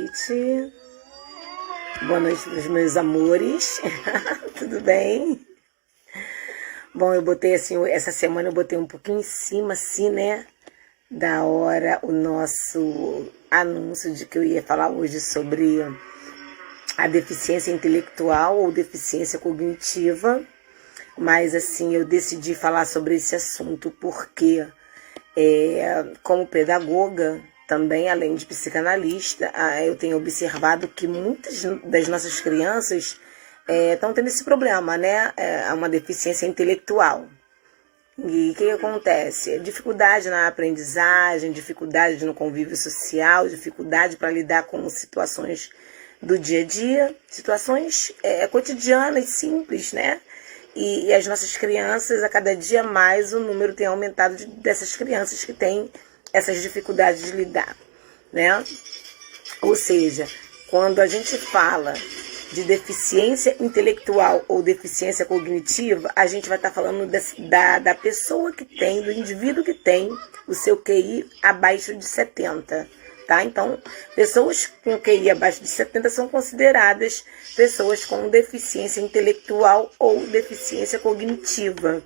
noite. Boa noite para os meus amores. Tudo bem? Bom, eu botei assim, essa semana eu botei um pouquinho em cima, assim, né? Da hora o nosso anúncio de que eu ia falar hoje sobre a deficiência intelectual ou deficiência cognitiva. Mas assim, eu decidi falar sobre esse assunto porque, como pedagoga, também, além de psicanalista, eu tenho observado que muitas das nossas crianças estão tendo esse problema, né? Uma deficiência intelectual. E o que acontece? Dificuldade na aprendizagem, dificuldade no convívio social, dificuldade para lidar com situações do dia a dia, situações cotidianas, simples, né? E as nossas crianças, a cada dia mais, o número tem aumentado dessas crianças que têm essas dificuldades de lidar, né? Ou seja, quando a gente fala de deficiência intelectual ou deficiência cognitiva, a gente vai estar falando da pessoa que tem, do indivíduo que tem o seu QI abaixo de 70, tá? Então, pessoas com QI abaixo de 70 são consideradas pessoas com deficiência intelectual ou deficiência cognitiva.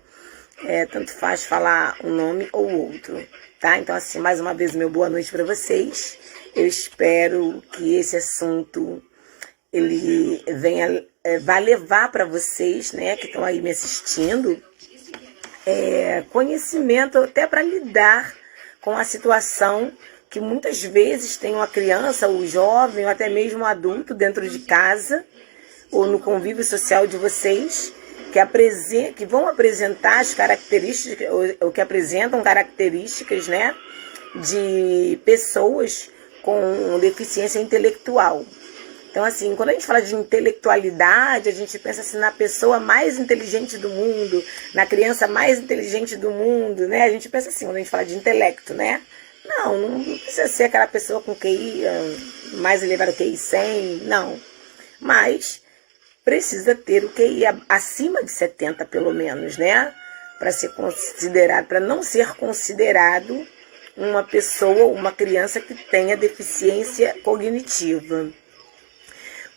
Tanto faz falar um nome ou outro, tá? Então, assim, mais uma vez, meu boa noite para vocês. Eu espero que esse assunto ele vai levar para vocês, né, que estão aí me assistindo, conhecimento até para lidar com a situação que muitas vezes tem uma criança, ou jovem, ou até mesmo um adulto dentro de casa, ou no convívio social de vocês, que vão apresentar as características, ou que apresentam características, né, de pessoas com deficiência intelectual. Então, assim, quando a gente fala de intelectualidade, a gente pensa assim na pessoa mais inteligente do mundo, na criança mais inteligente do mundo, né? A gente pensa assim, quando a gente fala de intelecto, né? Não precisa ser aquela pessoa com QI mais elevado, QI 100, não. Mas precisa ter o QI acima de 70, pelo menos, né? Para ser considerado, para não ser considerado uma pessoa, uma criança que tenha deficiência cognitiva.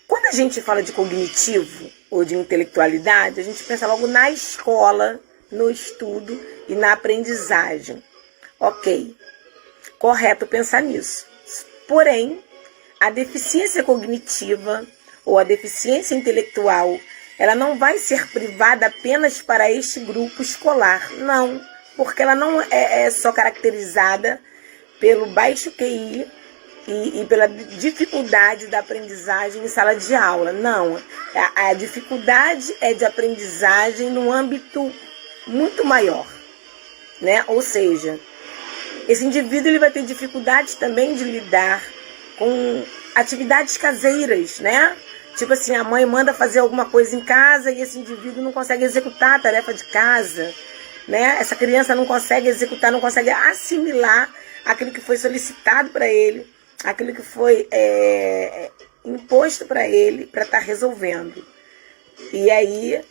Quando a gente fala de cognitivo ou de intelectualidade, a gente pensa logo na escola, no estudo e na aprendizagem. Ok, correto pensar nisso. Porém, a deficiência cognitiva ou a deficiência intelectual, ela não vai ser privada apenas para este grupo escolar. Não, porque ela não é só caracterizada pelo baixo QI e pela dificuldade da aprendizagem em sala de aula. Não, a dificuldade é de aprendizagem num âmbito muito maior, né? Ou seja, esse indivíduo ele vai ter dificuldade também de lidar com atividades caseiras, né? Tipo assim, a mãe manda fazer alguma coisa em casa e esse indivíduo não consegue executar a tarefa de casa, né? Essa criança não consegue executar, não consegue assimilar aquilo que foi solicitado para ele, aquilo que foi imposto para ele para estar resolvendo. E aí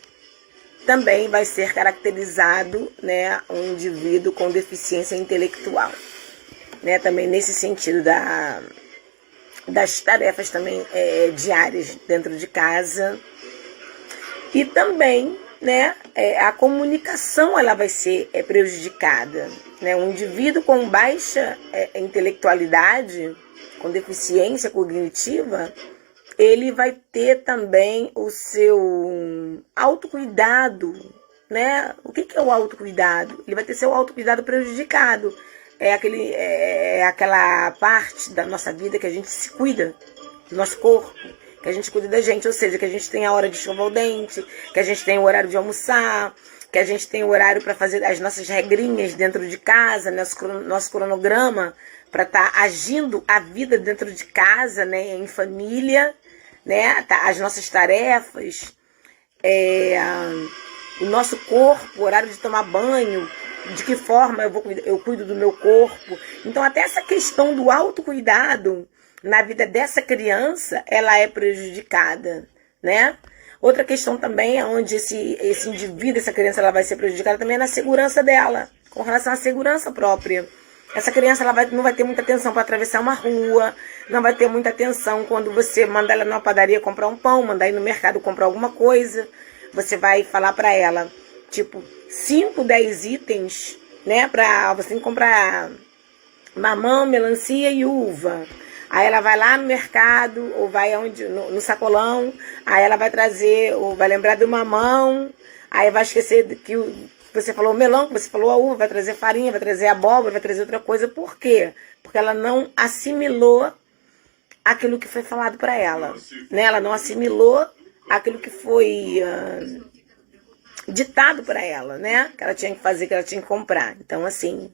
também vai ser caracterizado, né, um indivíduo com deficiência intelectual, né? Também nesse sentido das tarefas também diárias dentro de casa. E também, né, a comunicação ela vai ser prejudicada, né? Um indivíduo com baixa intelectualidade, com deficiência cognitiva, ele vai ter também o seu autocuidado, né? O que é o autocuidado? Ele vai ter seu autocuidado prejudicado. É aquela parte da nossa vida que a gente se cuida, do nosso corpo, que a gente cuida da gente, ou seja, que a gente tem a hora de escovar o dente, que a gente tem o horário de almoçar, que a gente tem o horário para fazer as nossas regrinhas dentro de casa, nosso cronograma, para estar agindo a vida dentro de casa, né, em família, né, as nossas tarefas, o nosso corpo, o horário de tomar banho, de que forma eu cuido do meu corpo. Então, até essa questão do autocuidado na vida dessa criança, ela é prejudicada, né? Outra questão também é onde esse indivíduo, essa criança, ela vai ser prejudicada também é na segurança dela, com relação à segurança própria. Essa criança não vai ter muita atenção para atravessar uma rua, não vai ter muita atenção quando você manda ela numa padaria comprar um pão, mandar ir no mercado comprar alguma coisa. Você vai falar para ela, tipo, 5, 10 itens, né? Para você tem que comprar mamão, melancia e uva. Aí ela vai lá no mercado, ou vai no sacolão, aí ela vai trazer, ou vai lembrar do mamão, aí vai esquecer que você falou o melão, que você falou a uva, vai trazer farinha, vai trazer abóbora, vai trazer outra coisa. Por quê? Porque ela não assimilou aquilo que foi falado para ela, né? Ela não assimilou aquilo que foi ditado para ela, né? Que ela tinha que fazer, que ela tinha que comprar. Então, assim,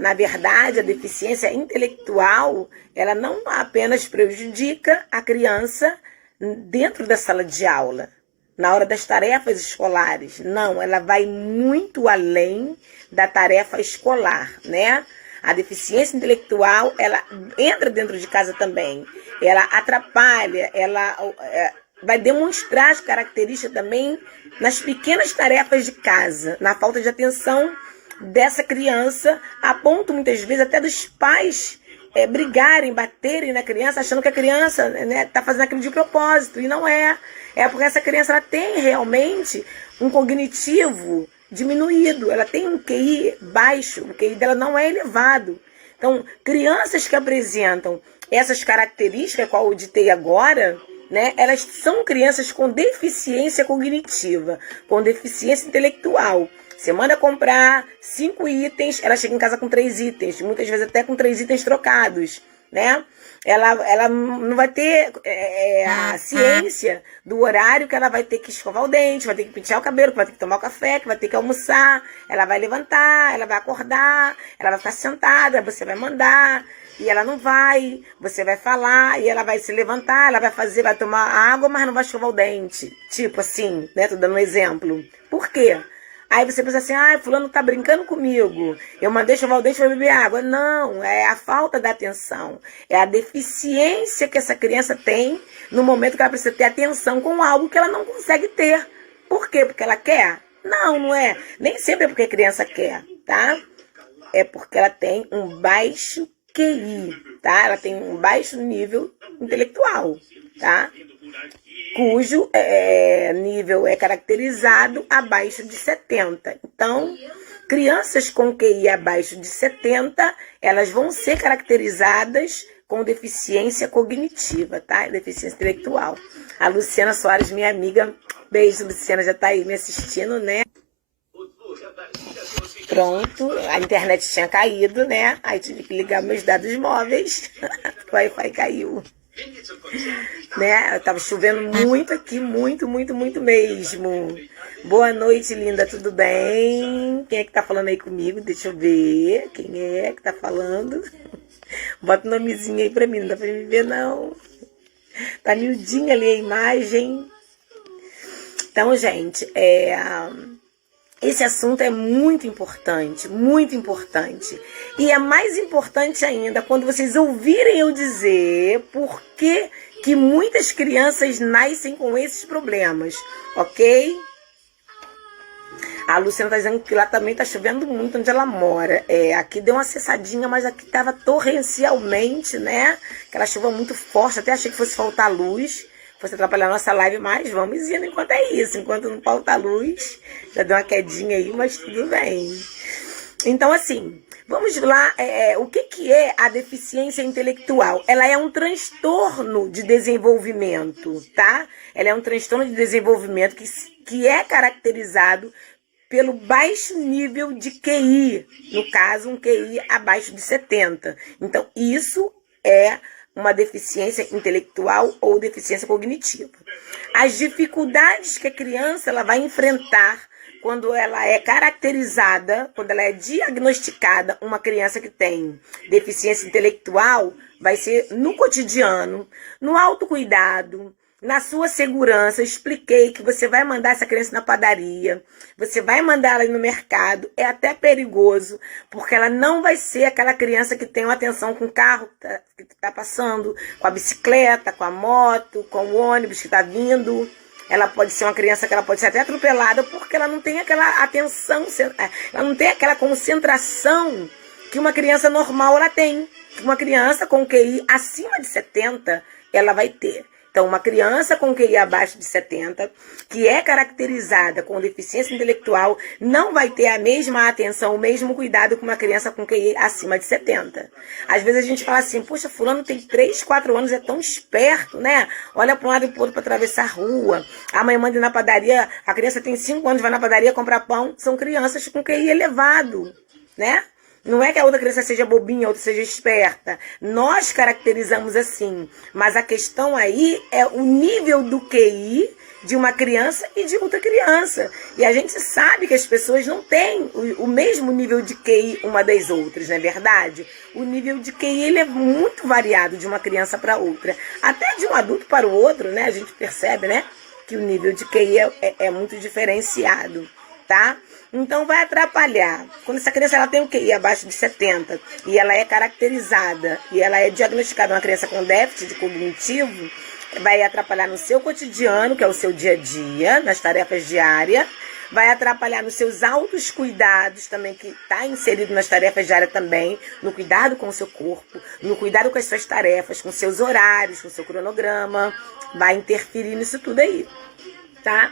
na verdade, a deficiência intelectual, ela não apenas prejudica a criança dentro da sala de aula, na hora das tarefas escolares. Não, ela vai muito além da tarefa escolar, né? A deficiência intelectual, ela entra dentro de casa também. Ela atrapalha, ela vai demonstrar as características também nas pequenas tarefas de casa, na falta de atenção dessa criança, a ponto muitas vezes até dos pais brigarem, baterem na criança, achando que a criança, né, tá fazendo aquilo de propósito, e não é. É porque essa criança ela tem realmente um cognitivo diminuído, ela tem um QI baixo, o QI dela não é elevado. Então, crianças que apresentam essas características, qual eu ditei agora, né, elas são crianças com deficiência cognitiva, com deficiência intelectual. Você manda comprar 5 itens, ela chega em casa com 3 itens, muitas vezes até com 3 itens trocados, né? Ela não vai ter a ciência do horário que ela vai ter que escovar o dente, vai ter que pentear o cabelo, que vai ter que tomar o café, que vai ter que almoçar. Ela vai levantar, ela vai acordar, ela vai ficar sentada, você vai mandar, e ela não vai, você vai falar, e ela vai se levantar, ela vai fazer, vai tomar água, mas não vai escovar o dente. Tipo assim, né? Tô dando um exemplo. Por quê? Aí você pensa assim, fulano tá brincando comigo, eu mandei escovar o dente para beber água. Não, é a falta da atenção, é a deficiência que essa criança tem no momento que ela precisa ter atenção com algo que ela não consegue ter. Por quê? Porque ela quer? Não, não é. Nem sempre é porque a criança quer, tá? É porque ela tem um baixo QI, tá? Ela tem um baixo nível intelectual, tá? Cujo nível é caracterizado abaixo de 70. Então, crianças com QI abaixo de 70, elas vão ser caracterizadas com deficiência cognitiva, tá? Deficiência intelectual. A Luciana Soares, minha amiga, beijo, Luciana, já tá aí me assistindo, né? Pronto, a internet tinha caído, né? Aí tive que ligar meus dados móveis, o Wi-Fi caiu. Né? Tava chovendo muito aqui, muito, muito, muito mesmo. Boa noite, linda, tudo bem? Quem é que tá falando aí comigo? Deixa eu ver. Quem é que tá falando? Bota o nomezinho aí pra mim, não dá pra me ver, não. Tá miudinha ali a imagem. Então, gente, esse assunto é muito importante, muito importante. E é mais importante ainda quando vocês ouvirem eu dizer por que muitas crianças nascem com esses problemas, ok? A Luciana está dizendo que lá também está chovendo muito onde ela mora. Aqui deu uma cessadinha, mas aqui estava torrencialmente, né? Aquela chuva muito forte, até achei que fosse faltar luz. Fosse atrapalhar a nossa live, mas vamos indo enquanto é isso. Enquanto não falta luz, já deu uma quedinha aí, mas tudo bem. Então, assim, vamos lá. O que é a deficiência intelectual? Ela é um transtorno de desenvolvimento, tá? Ela é um transtorno de desenvolvimento que é caracterizado pelo baixo nível de QI. No caso, um QI abaixo de 70. Então, isso é uma deficiência intelectual ou deficiência cognitiva. As dificuldades que a criança ela vai enfrentar quando ela é caracterizada, quando ela é diagnosticada, uma criança que tem deficiência intelectual, vai ser no cotidiano, no autocuidado, na sua segurança. Eu expliquei que você vai mandar essa criança na padaria, você vai mandar ela no mercado, é até perigoso, porque ela não vai ser aquela criança que tem uma atenção com o carro que está passando, com a bicicleta, com a moto, com o ônibus que está vindo. Ela pode ser uma criança que ela pode ser até atropelada, porque ela não tem aquela atenção, ela não tem aquela concentração que uma criança normal ela tem. Que uma criança com QI acima de 70, ela vai ter. Então, uma criança com QI abaixo de 70, que é caracterizada com deficiência intelectual, não vai ter a mesma atenção, o mesmo cuidado que uma criança com QI acima de 70. Às vezes a gente fala assim, poxa, fulano tem 3, 4 anos, é tão esperto, né? Olha para um lado e para o outro para atravessar a rua. A mãe manda ir na padaria, a criança tem 5 anos, vai na padaria comprar pão. São crianças com QI elevado, né? Não é que a outra criança seja bobinha, a outra seja esperta. Nós caracterizamos assim. Mas a questão aí é o nível do QI de uma criança e de outra criança. E a gente sabe que as pessoas não têm o mesmo nível de QI uma das outras, não é verdade? O nível de QI ele é muito variado de uma criança para outra. Até de um adulto para o outro, né? A gente percebe, né? Que o nível de QI é muito diferenciado, tá? Então vai atrapalhar. Quando essa criança ela tem o QI abaixo de 70 e ela é caracterizada e ela é diagnosticada uma criança com déficit cognitivo, vai atrapalhar no seu cotidiano, que é o seu dia a dia, nas tarefas diárias, vai atrapalhar nos seus altos cuidados também, que está inserido nas tarefas diárias também, no cuidado com o seu corpo, no cuidado com as suas tarefas, com seus horários, com o seu cronograma, vai interferir nisso tudo aí, tá?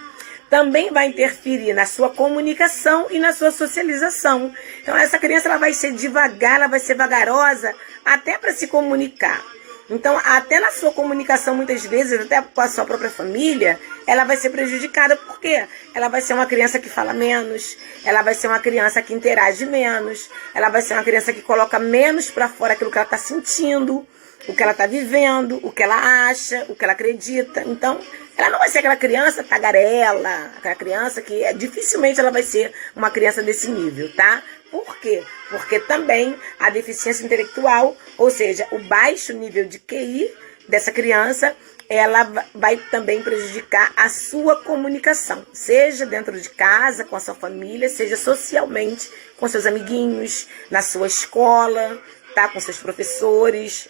Também vai interferir na sua comunicação e na sua socialização. Então, essa criança ela vai ser devagar, ela vai ser vagarosa até para se comunicar. Então, até na sua comunicação, muitas vezes, até com a sua própria família, ela vai ser prejudicada. Por quê? Ela vai ser uma criança que fala menos, ela vai ser uma criança que interage menos, ela vai ser uma criança que coloca menos para fora aquilo que ela está sentindo, o que ela está vivendo, o que ela acha, o que ela acredita. Então, ela não vai ser aquela criança tagarela, aquela criança que dificilmente ela vai ser uma criança desse nível, tá? Por quê? Porque também a deficiência intelectual, ou seja, o baixo nível de QI dessa criança, ela vai também prejudicar a sua comunicação, seja dentro de casa, com a sua família, seja socialmente, com seus amiguinhos, na sua escola, tá? Com seus professores,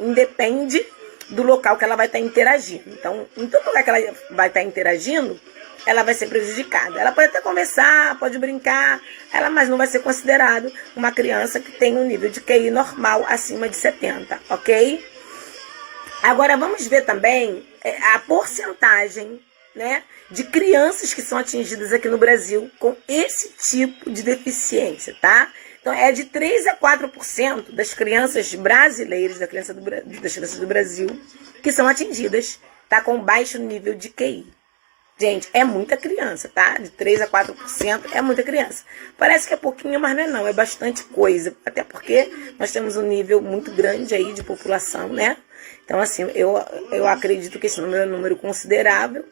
independe do local que ela vai estar interagindo. Então, em todo lugar que ela vai estar interagindo, ela vai ser prejudicada. Ela pode até conversar, pode brincar, mas não vai ser considerado uma criança que tem um nível de QI normal acima de 70, ok? Agora, vamos ver também a porcentagem, né, de crianças que são atingidas aqui no Brasil com esse tipo de deficiência, tá? Então, é de 3 a 4% das crianças brasileiras, das crianças do Brasil, que são atingidas, tá, com baixo nível de QI. Gente, é muita criança, tá? De 3 a 4% é muita criança. Parece que é pouquinho, mas não é não, é bastante coisa. Até porque nós temos um nível muito grande aí de população, né? Então, assim, eu acredito que esse número é um número considerável,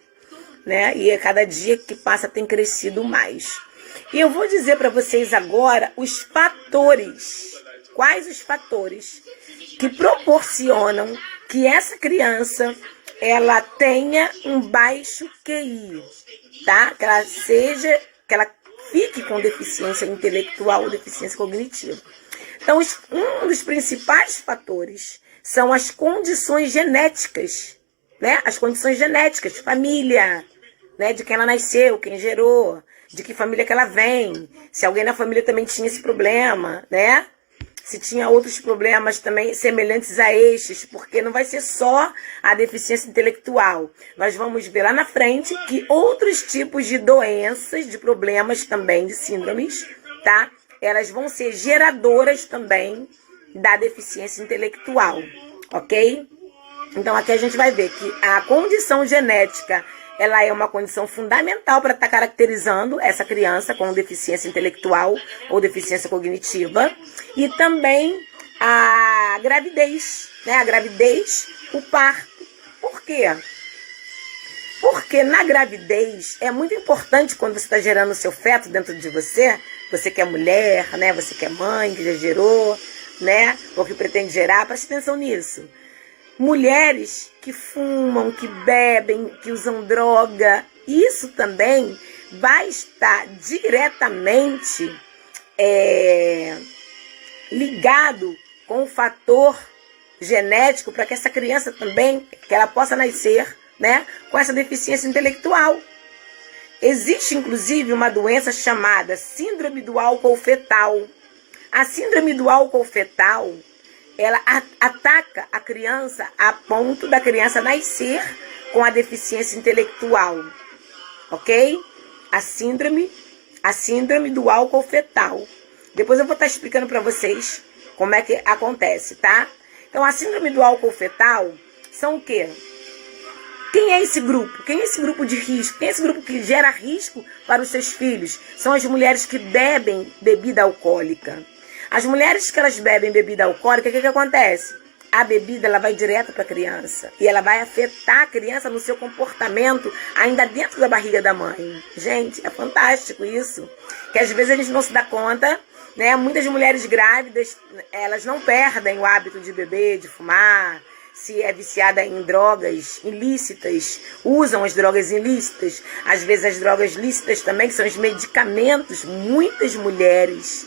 né? E a cada dia que passa tem crescido mais. E eu vou dizer para vocês agora os fatores. Quais os fatores que proporcionam que essa criança ela tenha um baixo QI, tá? Que ela fique com deficiência intelectual ou deficiência cognitiva. Então, um dos principais fatores são as condições genéticas, né? As condições genéticas, família, né? De quem ela nasceu, quem gerou, de que família que ela vem, se alguém na família também tinha esse problema, né? Se tinha outros problemas também semelhantes a estes, porque não vai ser só a deficiência intelectual. Nós vamos ver lá na frente que outros tipos de doenças, de problemas também, de síndromes, tá? Elas vão ser geradoras também da deficiência intelectual, ok? Então aqui a gente vai ver que a condição genética ela é uma condição fundamental para estar caracterizando essa criança com deficiência intelectual ou deficiência cognitiva. E também a gravidez, né? A gravidez, o parto. Por quê? Porque na gravidez é muito importante quando você está gerando o seu feto dentro de você que é mulher, né? Você que é mãe, que já gerou, né? Ou que pretende gerar, preste atenção nisso. Mulheres que fumam, que bebem, que usam droga, isso também vai estar diretamente ligado com o fator genético para que essa criança também, que ela possa nascer, né, com essa deficiência intelectual. Existe, inclusive, uma doença chamada síndrome do álcool fetal. A síndrome do álcool fetal, ela ataca a criança a ponto da criança nascer com a deficiência intelectual, ok? A síndrome do álcool fetal. Depois eu vou estar explicando para vocês como é que acontece, tá? Então, a síndrome do álcool fetal são o quê? Quem é esse grupo? Quem é esse grupo de risco? Quem é esse grupo que gera risco para os seus filhos? São as mulheres que bebem bebida alcoólica. As mulheres que elas bebem bebida alcoólica, o que acontece? A bebida ela vai direto para a criança e ela vai afetar a criança no seu comportamento ainda dentro da barriga da mãe. Gente, é fantástico isso. Que às vezes a gente não se dá conta, né? Muitas mulheres grávidas, elas não perdem o hábito de beber, de fumar, se é viciada em drogas ilícitas, usam as drogas ilícitas. Às vezes as drogas lícitas também, que são os medicamentos, muitas mulheres,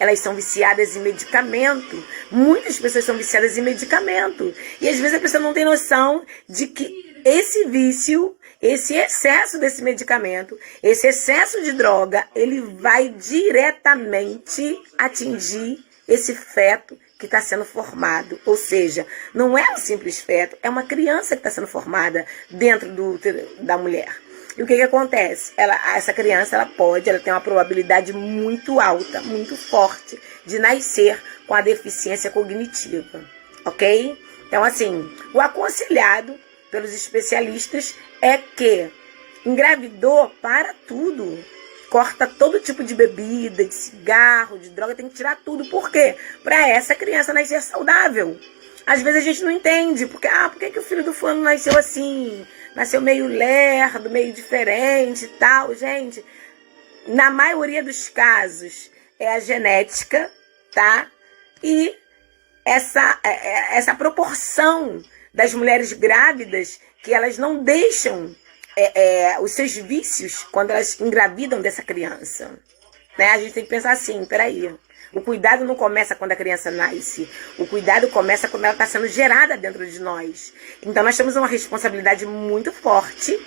elas são viciadas em medicamento. Muitas pessoas são viciadas em medicamento. E às vezes a pessoa não tem noção de que esse vício, esse excesso desse medicamento, esse excesso de droga, ele vai diretamente atingir esse feto que está sendo formado. Ou seja, não é um simples feto, é uma criança que está sendo formada dentro do útero da mulher. E o que acontece? Essa criança ela tem uma probabilidade muito alta, muito forte, de nascer com a deficiência cognitiva, ok? Então, assim, o aconselhado pelos especialistas é que engravidou, para tudo. Corta todo tipo de bebida, de cigarro, de droga, tem que tirar tudo. Por quê? Para essa criança nascer saudável. Às vezes a gente não entende, porque por que o filho do fulano nasceu assim? Nasceu meio lerdo, meio diferente e tal. Gente, na maioria dos casos é a genética, tá? E essa proporção das mulheres grávidas que elas não deixam os seus vícios quando elas engravidam dessa criança, né? A gente tem que pensar assim, peraí, o cuidado não começa quando a criança nasce, o cuidado começa quando ela está sendo gerada dentro de nós. Então nós temos uma responsabilidade muito forte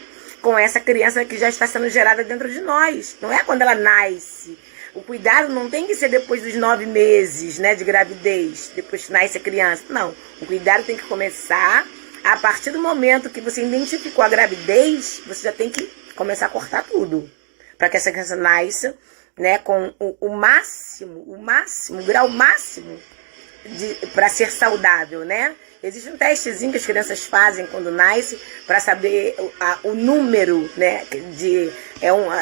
com essa criança que já está sendo gerada dentro de nós, não é quando ela nasce. O cuidado não tem que ser depois dos 9 meses, né, de gravidez, depois que nasce a criança, não. O cuidado tem que começar a partir do momento que você identificou a gravidez, você já tem que começar a cortar tudo. Para que essa criança nasça, né, com o grau máximo para ser saudável, né? Existe um testezinho que as crianças fazem quando nascem para saber o número, né?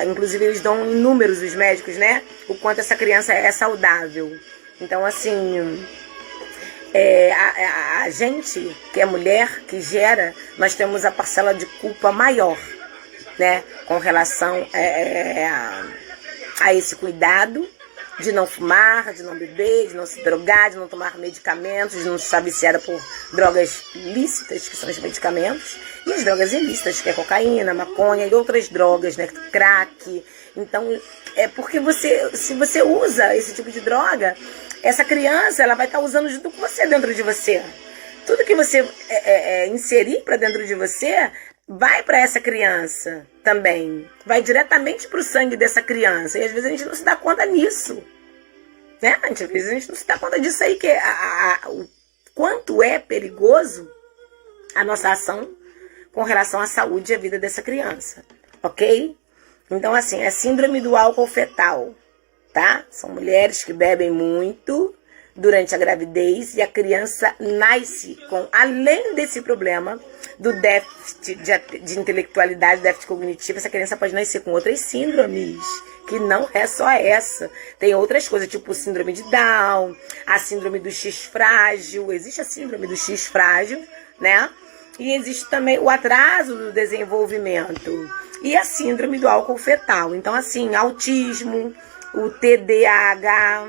Inclusive eles dão em números, os médicos, né? O quanto essa criança é saudável. Então, assim, a gente que é mulher, que gera, nós temos a parcela de culpa maior, né? Com relação a esse cuidado de não fumar, de não beber, de não se drogar, de não tomar medicamentos, de não estar viciada por drogas lícitas, que são os medicamentos, e as drogas ilícitas, que é cocaína, maconha e outras drogas, né, crack. Então, é porque se você usa esse tipo de droga, essa criança ela vai estar usando junto com você dentro de você. Tudo que você inserir para dentro de você vai para essa criança também. Vai diretamente para o sangue dessa criança. E às vezes a gente não se dá conta nisso. Né? Às vezes a gente não se dá conta disso aí, que o quanto é perigoso a nossa ação com relação à saúde e à vida dessa criança. Ok? Então, assim, é síndrome do álcool fetal. Tá? São mulheres que bebem muito durante a gravidez e a criança nasce com, além desse problema do déficit de intelectualidade, déficit cognitivo, essa criança pode nascer com outras síndromes, que não é só essa. Tem outras coisas, tipo síndrome de Down, a síndrome do X frágil, existe a síndrome do X frágil, né? E existe também o atraso do desenvolvimento e a síndrome do álcool fetal. Então, assim, autismo, o TDAH,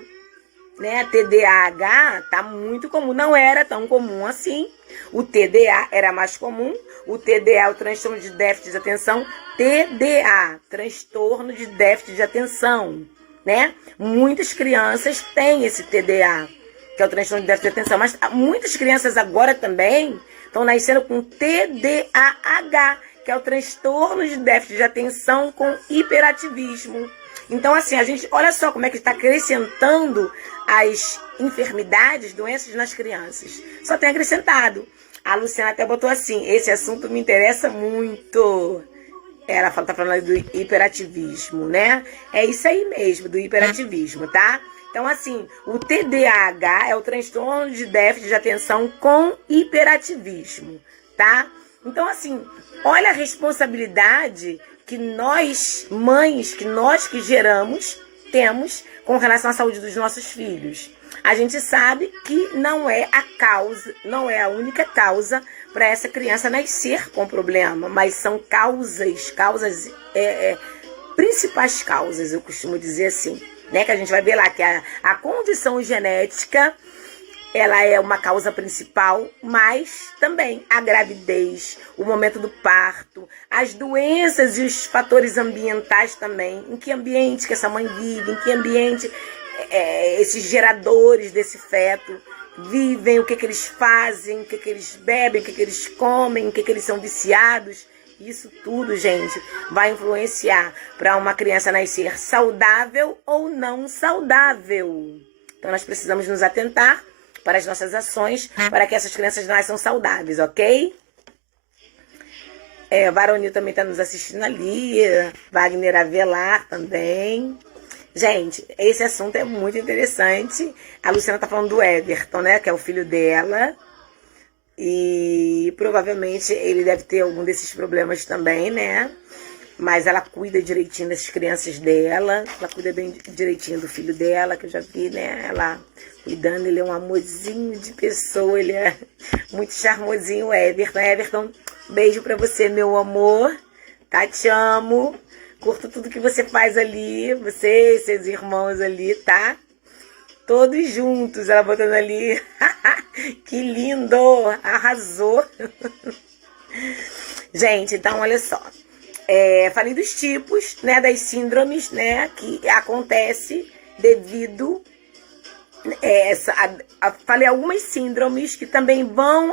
né? TDAH tá muito comum, não era tão comum assim. O TDA era mais comum. O TDA, o transtorno de déficit de atenção, TDA, transtorno de déficit de atenção, né? Muitas crianças têm esse TDA, que é o transtorno de déficit de atenção, mas muitas crianças agora também estão nascendo com TDAH, que é o transtorno de déficit de atenção com hiperativismo. Então, assim, a gente, olha só como é que está acrescentando as enfermidades, doenças nas crianças. Só tem acrescentado. A Luciana até botou assim, esse assunto me interessa muito. Ela tá falando do hiperativismo, né? É isso aí mesmo, do hiperativismo, tá? Então, assim, o TDAH é o transtorno de déficit de atenção com hiperativismo, tá? Então, assim, olha a responsabilidade que nós, mães, que nós que geramos, temos com relação à saúde dos nossos filhos. A gente sabe que não é a causa, não é a única causa para essa criança nascer com problema, mas são causas principais causas, eu costumo dizer assim, né? Que a gente vai ver lá que a condição genética, ela é uma causa principal, mas também a gravidez, o momento do parto, as doenças e os fatores ambientais também. Em que ambiente que essa mãe vive, em que ambiente esses geradores desse feto vivem, o que eles fazem, o que eles bebem, o que eles comem, o que eles são viciados. Isso tudo, gente, vai influenciar para uma criança nascer saudável ou não saudável. Então, nós precisamos nos atentar para as nossas ações, para que essas crianças nasçam saudáveis, ok? Varonil também está nos assistindo ali, Wagner Avelar também. Gente, esse assunto é muito interessante. A Luciana está falando do Everton, né, que é o filho dela. E provavelmente ele deve ter algum desses problemas também, né? Mas ela cuida direitinho das crianças dela, ela cuida bem direitinho do filho dela, que eu já vi, né? Ela cuidando, ele é um amorzinho de pessoa, ele é muito charmosinho, o Everton. Everton, beijo pra você, meu amor, tá? Te amo, curto tudo que você faz ali, você e seus irmãos ali, tá? Todos juntos, ela botando ali. Que lindo! Arrasou! Gente, então olha só. Falei dos tipos, né, das síndromes, né, que acontece devido falei algumas síndromes que também vão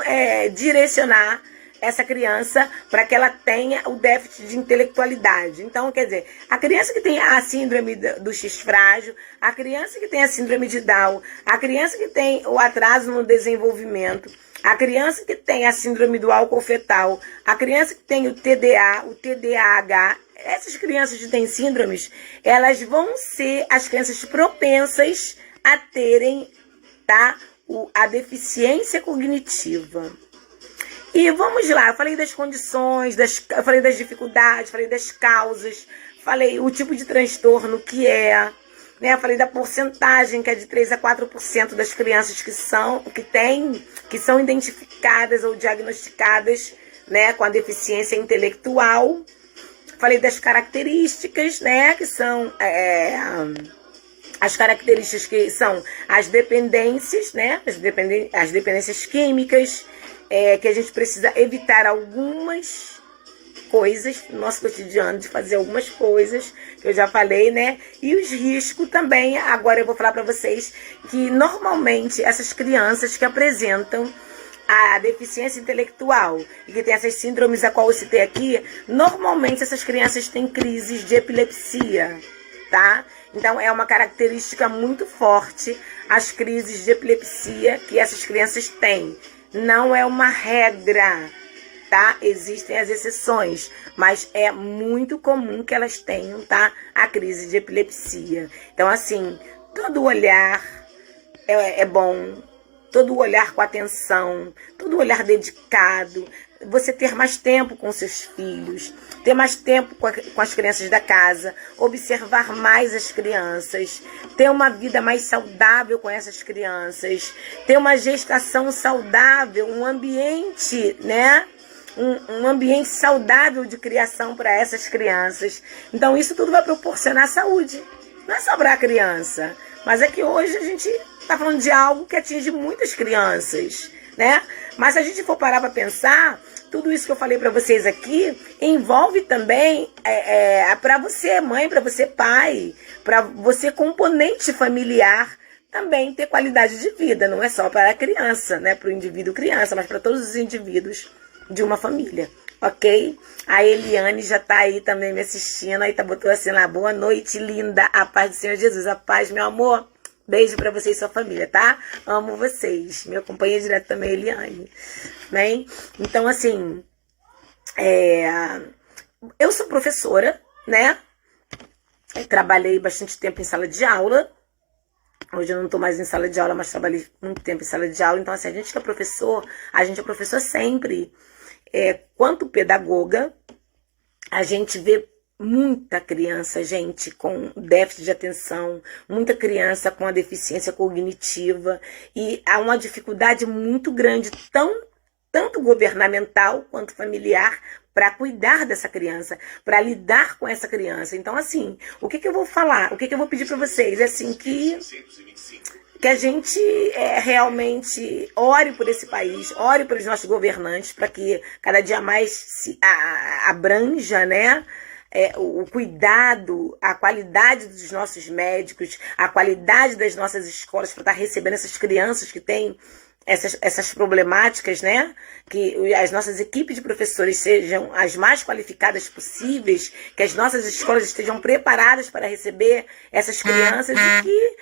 direcionar essa criança para que ela tenha o déficit de intelectualidade. Então, quer dizer, a criança que tem a síndrome do X frágil, a criança que tem a síndrome de Down, a criança que tem o atraso no desenvolvimento, a criança que tem a síndrome do álcool fetal, a criança que tem o TDA, o TDAH, essas crianças que têm síndromes, elas vão ser as crianças propensas a terem, tá, a deficiência cognitiva. E vamos lá, eu falei das condições, eu falei das dificuldades, falei das causas, falei o tipo de transtorno que é, né? Eu falei da porcentagem, que é de 3 a 4% das crianças que são identificadas ou diagnosticadas, né, com a deficiência intelectual. Falei das características, né, que são as características que são as dependências, né, as dependências químicas, que a gente precisa evitar algumas coisas no nosso cotidiano, de fazer algumas coisas, que eu já falei, né? E os riscos também, agora eu vou falar para vocês que normalmente essas crianças que apresentam a deficiência intelectual e que tem essas síndromes a qual eu citei aqui, normalmente essas crianças têm crises de epilepsia, tá? Então é uma característica muito forte as crises de epilepsia que essas crianças têm. Não é uma regra, tá? Existem as exceções, mas é muito comum que elas tenham, tá? A crise de epilepsia. Então, assim, todo olhar é bom, todo olhar com atenção, todo olhar dedicado, você ter mais tempo com seus filhos, ter mais tempo com as crianças da casa, observar mais as crianças, ter uma vida mais saudável com essas crianças, ter uma gestação saudável, um ambiente, né? Um ambiente saudável de criação para essas crianças. Então, isso tudo vai proporcionar saúde. Não é só para a criança, mas é que hoje a gente está falando de algo que atinge muitas crianças, né? Mas se a gente for parar para pensar, tudo isso que eu falei para vocês aqui envolve também para você mãe, para você pai, para você componente familiar também ter qualidade de vida. Não é só para a criança, né? Para o indivíduo criança, mas para todos os indivíduos de uma família, ok? A Eliane já tá aí também me assistindo, aí tá botou assim lá, boa noite, linda, a paz do Senhor Jesus, a paz, meu amor. Beijo pra você e sua família, tá? Amo vocês. Me acompanha direto também, Eliane. Bem, então assim, eu sou professora, né? Eu trabalhei bastante tempo em sala de aula. Hoje eu não estou mais em sala de aula, mas trabalhei muito tempo em sala de aula. Então, assim, a gente que é professor, a gente é professor sempre. Quanto pedagoga, a gente vê muita criança, gente, com déficit de atenção, muita criança com a deficiência cognitiva, e há uma dificuldade muito grande, tanto governamental quanto familiar, para cuidar dessa criança, para lidar com essa criança. Então, assim, o que eu vou falar? O que eu vou pedir para vocês? É assim, que a gente realmente ore por esse país, ore pelos nossos governantes, para que cada dia mais se abranja, né? O cuidado, a qualidade dos nossos médicos, a qualidade das nossas escolas para estar recebendo essas crianças que têm essas problemáticas, né? Que as nossas equipes de professores sejam as mais qualificadas possíveis, que as nossas escolas estejam preparadas para receber essas crianças e que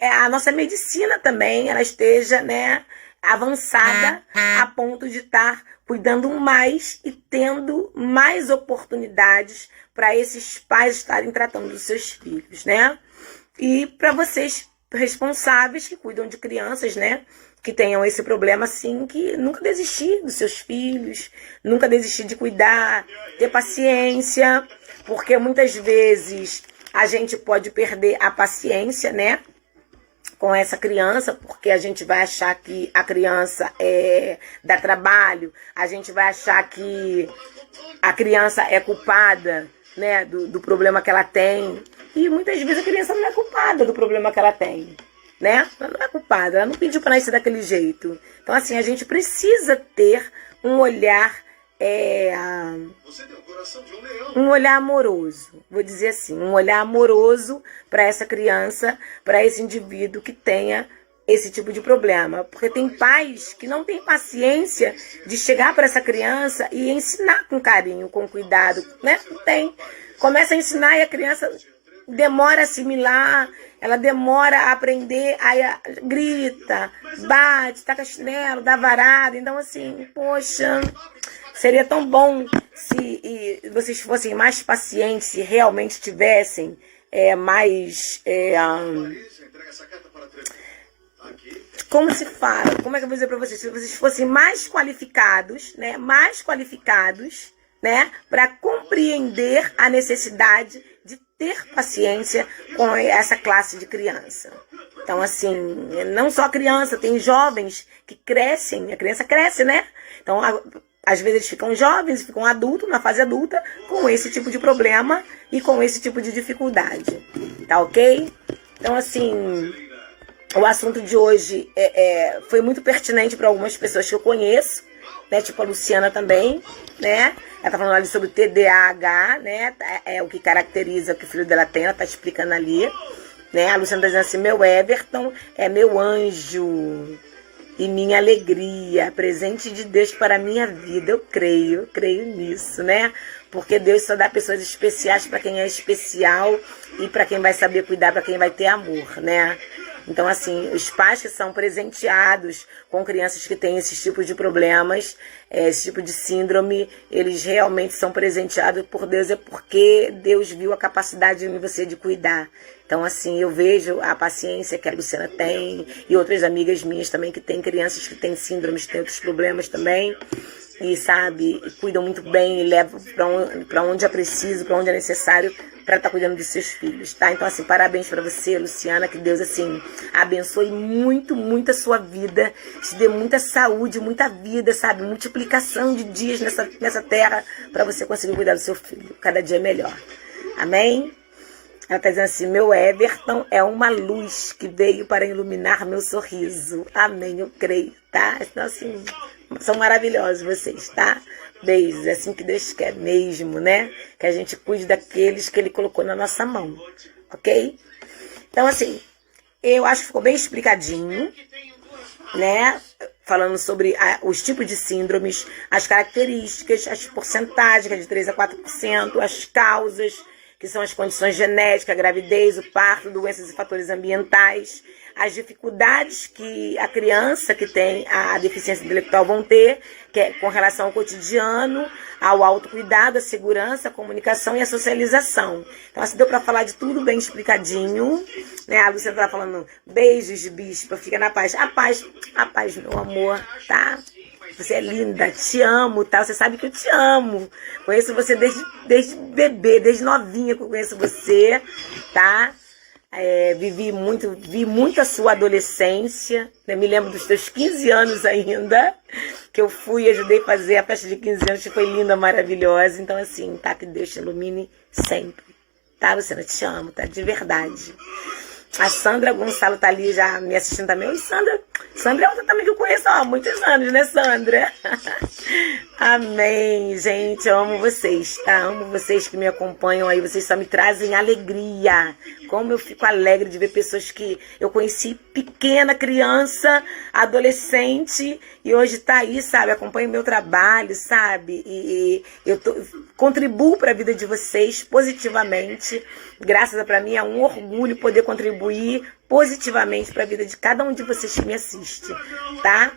a nossa medicina também ela esteja, né, avançada a ponto de estar cuidando mais e tendo mais oportunidades para esses pais estarem tratando dos seus filhos, né? E para vocês responsáveis que cuidam de crianças, né? Que tenham esse problema, assim, que nunca desistir dos seus filhos, nunca desistir de cuidar, ter paciência, porque muitas vezes a gente pode perder a paciência, né? Com essa criança, porque a gente vai achar que a criança dá trabalho, a gente vai achar que a criança é culpada, né, do problema que ela tem. E muitas vezes a criança não é culpada do problema que ela tem, né? Ela não é culpada, ela não pediu para nascer daquele jeito. Então, assim, a gente precisa ter um olhar um olhar amoroso, vou dizer assim, um olhar amoroso para essa criança, para esse indivíduo que tenha esse tipo de problema. Porque tem pais que não têm paciência de chegar para essa criança e ensinar com carinho, com cuidado, né? Não tem. Começa a ensinar e a criança demora a assimilar, ela demora a aprender, aí grita, bate, taca chinelo, dá varada. Então, assim, poxa, seria tão bom se vocês fossem mais pacientes, se realmente tivessem mais... como se fala? Como é que eu vou dizer para vocês? Se vocês fossem mais qualificados, né? Mais qualificados, né? Para compreender a necessidade de ter paciência com essa classe de criança. Então, assim, não só a criança, tem jovens que crescem, a criança cresce, né? Então, às vezes eles ficam jovens, ficam adultos, na fase adulta, com esse tipo de problema e com esse tipo de dificuldade. Tá ok? Então, assim, o assunto de hoje foi muito pertinente para algumas pessoas que eu conheço, né? Tipo a Luciana também, né? Ela tá falando ali sobre TDAH, né? É o que caracteriza o que o filho dela tem, ela tá explicando ali, né? A Luciana tá dizendo assim, meu Everton é meu anjo e minha alegria, presente de Deus para a minha vida. Eu creio nisso, né? Porque Deus só dá pessoas especiais para quem é especial e para quem vai saber cuidar, para quem vai ter amor, né? Então, assim, os pais que são presenteados com crianças que têm esses tipos de problemas, esse tipo de síndrome, eles realmente são presenteados por Deus, é porque Deus viu a capacidade em você de cuidar. Então, assim, eu vejo a paciência que a Luciana tem e outras amigas minhas também que têm crianças que têm síndromes, têm outros problemas também. E, sabe, cuidam muito bem e levam para onde é preciso, para onde é necessário, para estar cuidando dos seus filhos, tá? Então, assim, parabéns para você, Luciana, que Deus, assim, abençoe muito, muito a sua vida, te dê muita saúde, muita vida, sabe? Multiplicação de dias nessa terra para você conseguir cuidar do seu filho, cada dia melhor. Amém? Ela está dizendo assim, meu Everton é uma luz que veio para iluminar meu sorriso. Amém, eu creio, tá? Então, assim, são maravilhosos vocês, tá? Beijos, é assim que Deus quer mesmo, né? Que a gente cuide daqueles que Ele colocou na nossa mão, ok? Então, assim, eu acho que ficou bem explicadinho, né? falando sobre os tipos de síndromes, as características, as porcentagens, que é de 3 a 4%, as causas, que são as condições genéticas, a gravidez, o parto, doenças e fatores ambientais, as dificuldades que a criança que tem a deficiência intelectual vão ter, que é com relação ao cotidiano, ao autocuidado, à segurança, à comunicação e à socialização. Então, assim, deu para falar de tudo bem explicadinho, né? A Lúcia tá falando, beijos, bispa, fica na paz. A paz, meu amor, tá? Você é linda, te amo, tá? Você sabe que eu te amo. Conheço você desde bebê, desde novinha que eu conheço você, tá? Vi muito a sua adolescência, né? Me lembro dos teus 15 anos ainda, que eu fui e ajudei a fazer a festa de 15 anos, que foi linda, maravilhosa. Então, assim, tá? Que Deus te ilumine sempre, tá, Luciana? Te amo, tá? De verdade. A Sandra Gonçalo tá ali já me assistindo também. Oi, Sandra. Sandra é outra também que eu conheço há muitos anos, né, Sandra? Amém, gente. Eu amo vocês, tá? Amo vocês que me acompanham aí. Vocês só me trazem alegria. Como eu fico alegre de ver pessoas que eu conheci pequena, criança, adolescente, e hoje tá aí, sabe? Acompanha o meu trabalho, sabe? E eu contribuo para a vida de vocês positivamente. Graças a mim é um orgulho poder contribuir positivamente para a vida de cada um de vocês que me assiste, tá?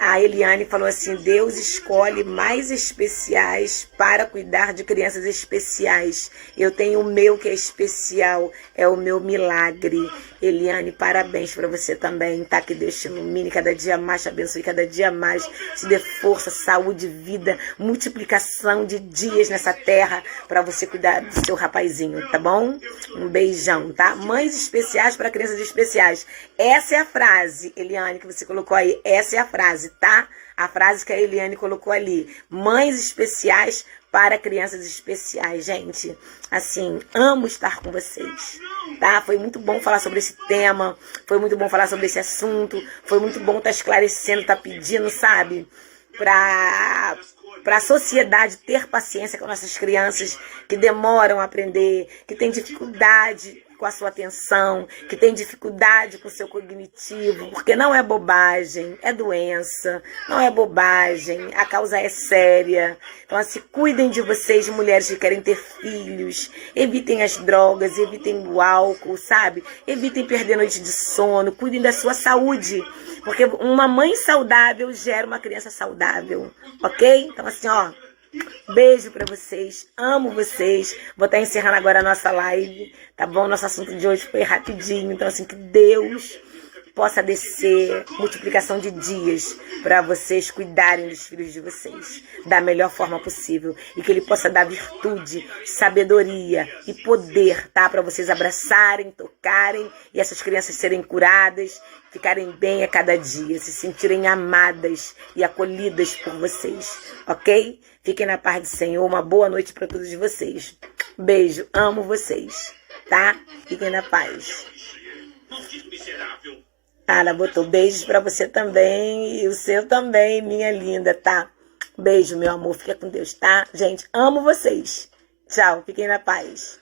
A Eliane falou assim, Deus escolhe mais especiais para cuidar de crianças especiais. Eu tenho o meu que é especial, é o meu milagre. Eliane, parabéns para você também, tá? Que Deus te ilumine cada dia mais, te abençoe cada dia mais, te dê força, saúde, vida, multiplicação de dias nessa terra para você cuidar do seu rapazinho, tá bom? Um beijão, tá? Mães especiais para crianças especiais. Essa é a frase, Eliane, que você colocou aí. Essa é a frase, tá? A frase que a Eliane colocou ali. Mães especiais para crianças especiais. Gente, assim, amo estar com vocês, tá? Foi muito bom falar sobre esse tema, foi muito bom falar sobre esse assunto, foi muito bom estar esclarecendo, estar pedindo, sabe? Para a sociedade ter paciência com nossas crianças que demoram a aprender, que têm dificuldade com a sua atenção, que tem dificuldade com o seu cognitivo, porque não é bobagem, é doença, não é bobagem, a causa é séria. Então, assim, cuidem de vocês, mulheres que querem ter filhos, evitem as drogas, evitem o álcool, sabe? Evitem perder noite de sono, cuidem da sua saúde, porque uma mãe saudável gera uma criança saudável, ok? Então, assim, ó, beijo pra vocês, amo vocês. Vou estar encerrando agora a nossa live, tá bom? Nosso assunto de hoje foi rapidinho, então assim, que Deus possa descer multiplicação de dias para vocês cuidarem dos filhos de vocês da melhor forma possível e que Ele possa dar virtude, sabedoria e poder, tá? Para vocês abraçarem, tocarem e essas crianças serem curadas, ficarem bem a cada dia, se sentirem amadas e acolhidas por vocês, ok? Fiquem na paz do Senhor, uma boa noite para todos vocês. Beijo, amo vocês, tá? Fiquem na paz. Ela botou beijos pra você também e o seu também, minha linda, tá? Beijo, meu amor. Fica com Deus, tá? Gente, amo vocês. Tchau, fiquem na paz.